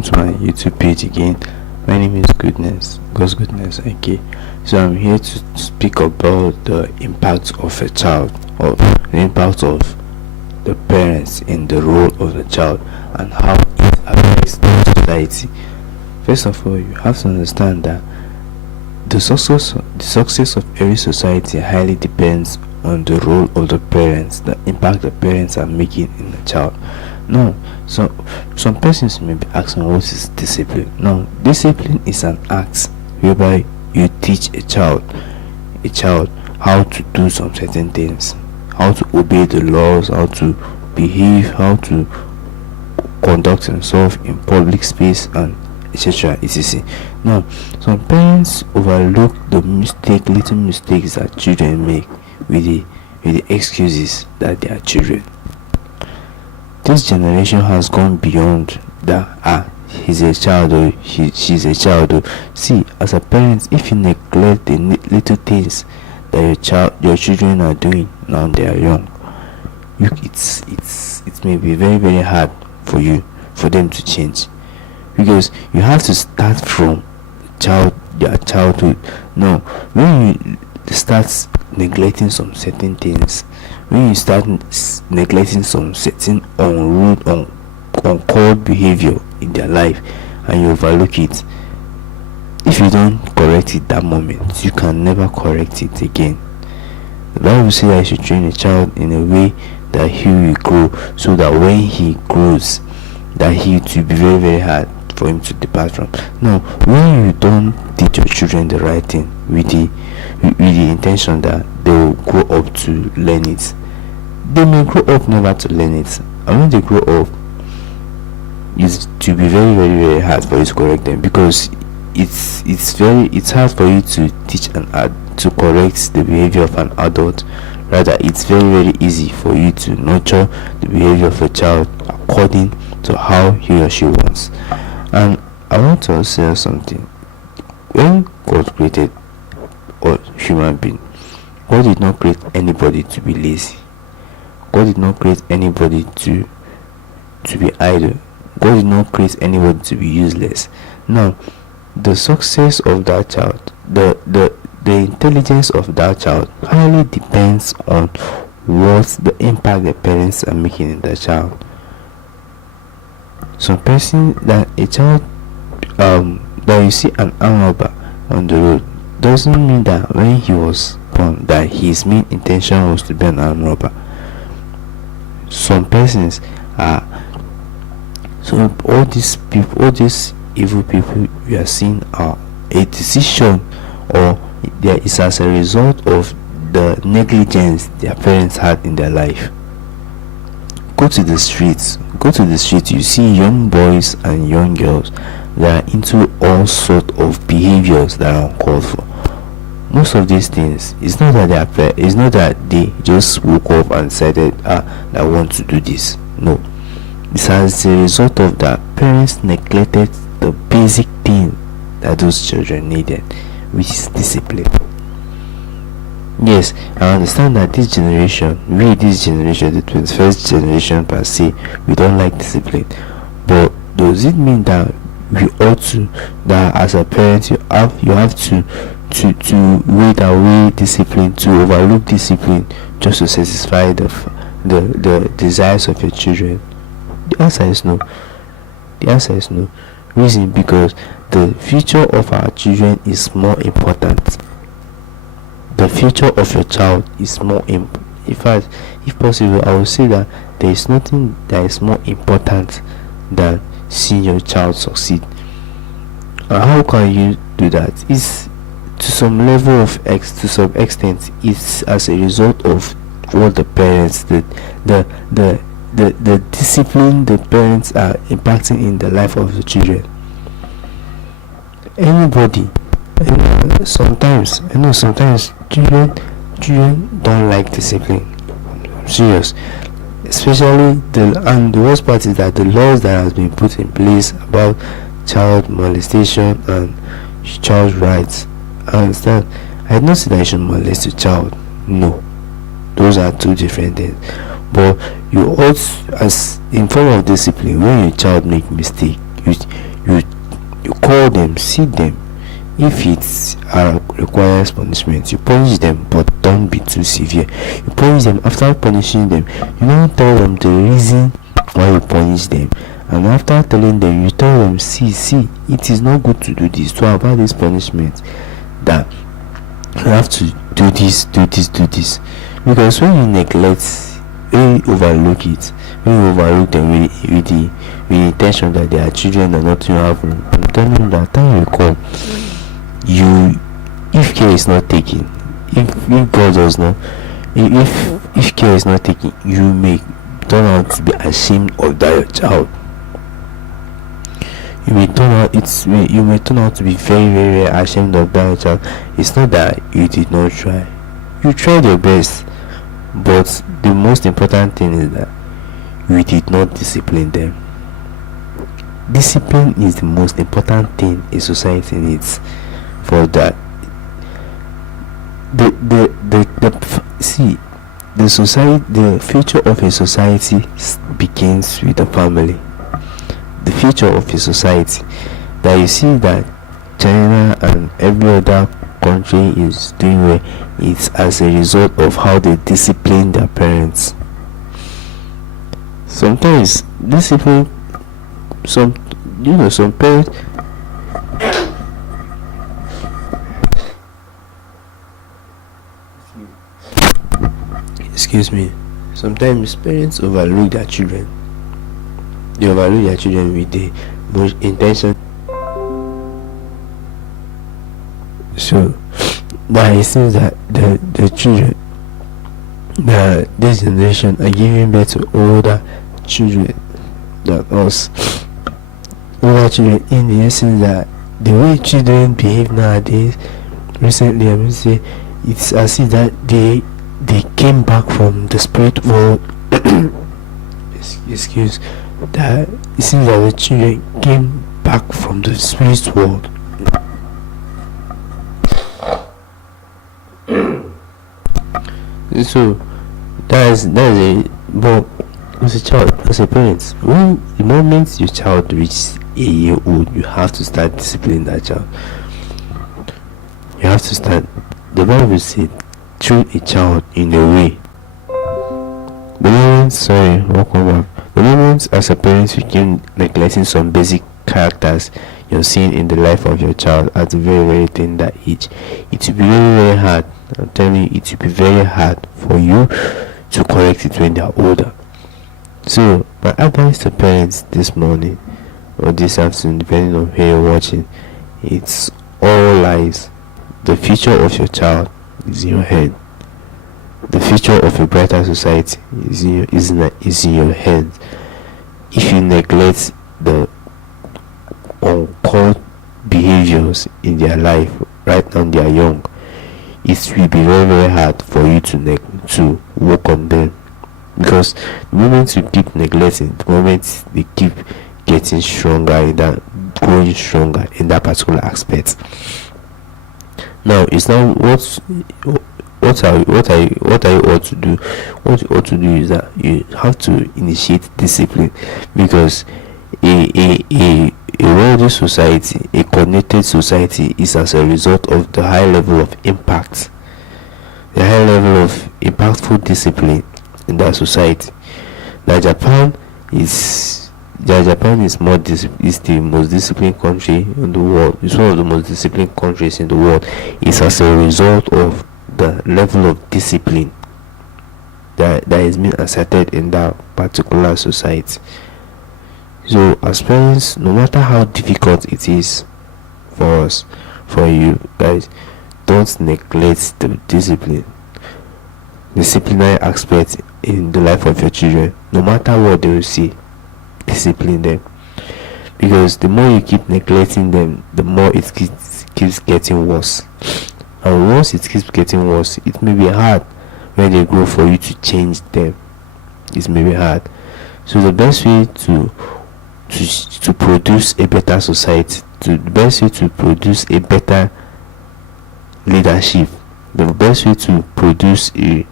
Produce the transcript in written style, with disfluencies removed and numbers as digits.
welcome to my YouTube page again. My name is God's Goodness. Okay, so I'm here to speak about the impact of a child, or the impact of the parents in the role of the child, and how it affects the society. First of all, you have to understand that the success of every society highly depends on the role of the parents, the impact the parents are making in the child. No, so some persons may be asking, what is discipline? No, discipline is an act whereby you teach a child how to do some certain things, how to obey the laws, how to behave, how to conduct himself in public space, and etc. etc. Now, some parents overlook the little mistakes that children make with the excuses that they are children. This generation has gone beyond that. He's a child, or she's a child. Or see, as a parent, if you neglect the little things that your children are doing now they are young, it may be very very hard for them to change, because you have to start from their childhood. Now, when you start neglecting some certain things, when you start neglecting some certain uncalled behavior in their life, and you overlook it, if you don't correct it that moment, you can never correct it again. The Bible says that you should train a child in a way that he will grow, so that when he grows, that it will be very very hard for him to depart from. Now, when you don't teach your children the right thing with the intention that they will grow up to learn it, they may grow up never to learn it, and when they grow up, it's to be very very very hard for you to correct them, because it's hard for you to teach to correct the behavior of an adult. Rather, it's very very easy for you to nurture the behavior of a child according to how he or she wants. And I want to say something. When God created a human being, God did not create anybody to be lazy. God did not create anybody to be idle. God did not create anybody to be useless. Now, the success of that child, the intelligence of that child highly depends on what the impact the parents are making in the child. Some person that a child that you see an armed robber on the road doesn't mean that when he was born that his main intention was to be an armed robber. Some persons are, so all these evil people we are seeing are a decision, or there is as a result of the negligence their parents had in their life. Go to the streets, you see young boys and young girls that are into all sort of behaviors that are uncalled for. Most of these things, it's not that they just woke up and decided that I want to do this. No, it's as a result of that parents neglected the basic thing that those children needed, which is discipline. Yes, I understand that this generation, the 21st generation per se, we don't like discipline. But does it mean that we ought to, that as a parent you have to wait away discipline, to overlook discipline, just to satisfy the desires of your children? The answer is no. Reason, because the future of our children is more important. The future of your child is more in fact, if possible, I would say that there is nothing that is more important than seeing your child succeed. And how can you do that? It's to some level to some extent, it's as a result of what the parents did, the discipline the parents are impacting in the life of the children. Anybody, sometimes children don't like discipline. I'm serious. Especially the worst part is that the laws that has been put in place about child molestation and child rights. I understand. I did not say that you should molest a child. No, those are two different things. But you also, as in form of discipline, when your child make mistake, you you call them, see them. If it requires punishment, you punish them, but don't be too severe. You punish them. After punishing them, you don't tell them the reason why you punish them, and after telling them, you tell them, see, it is not good to do this, to avoid this punishment, that you have to do this, because when you neglect, when you overlook it, when you overlook them with the intention that they are children and not you have room, I'm telling you that time will come, if care is not taken, if God does not, if care is not taken, you may turn out to be ashamed of that your child. You may turn out to be very, very ashamed of that your child. It's not that you did not try. You tried your best, but the most important thing is that you did not discipline them. Discipline is the most important thing a society needs. For that, the future of a society begins with the family. The future of a society, that you see that China and every other country is doing well, it's as a result of how they discipline their parents. Sometimes discipline, some parents, excuse me, sometimes parents overlook their children. They overlook their children with the most intention. So that it seems that the children, this generation are giving birth to older children than us. Older children, in the essence that the way children behave nowadays, recently I mean say, it's as if that they came back from the spirit world. Excuse that, it seems that the children came back from the spirit world. So that's a, but as a child, as a parent, when the moment your child reaches a year old, you have to start disciplining that child. You have to start. The Bible says, train a child in a way. The moment as a parent you begin neglecting some basic characters you're seeing in the life of your child at a very, very tender age, it will be very, very hard. I'm telling you, it will be very hard for you to correct it when they are older. So my advice to parents this morning or this afternoon, depending on where you're watching, it's all lies. The future of your child is in your head. The future of a brighter society is in your hands. If you neglect the uncalled behaviors in their life right now they are young, it will be very, very hard for you to work on them, because the moment you keep neglecting, the moment they keep getting stronger growing stronger in that particular aspect. Now it's now what are you ought to do? What you ought to do is that you have to initiate discipline, because a wealthy society, a connected society, is as a result of the high level of impact, the high level of impactful discipline in that society. Japan is the most disciplined country in the world. It's one of the most disciplined countries in the world. It's as a result of the level of discipline that has been asserted in that particular society. So as parents, no matter how difficult it is for us, for you guys, don't neglect the disciplinary aspect in the life of your children. No matter what they will see, discipline them, because the more you keep neglecting them, the more it keeps getting worse. And once it keeps getting worse, it may be hard when they grow for you to change them. It may be hard. So the best way to produce a better society, the best way to produce a better leadership, the best way to produce a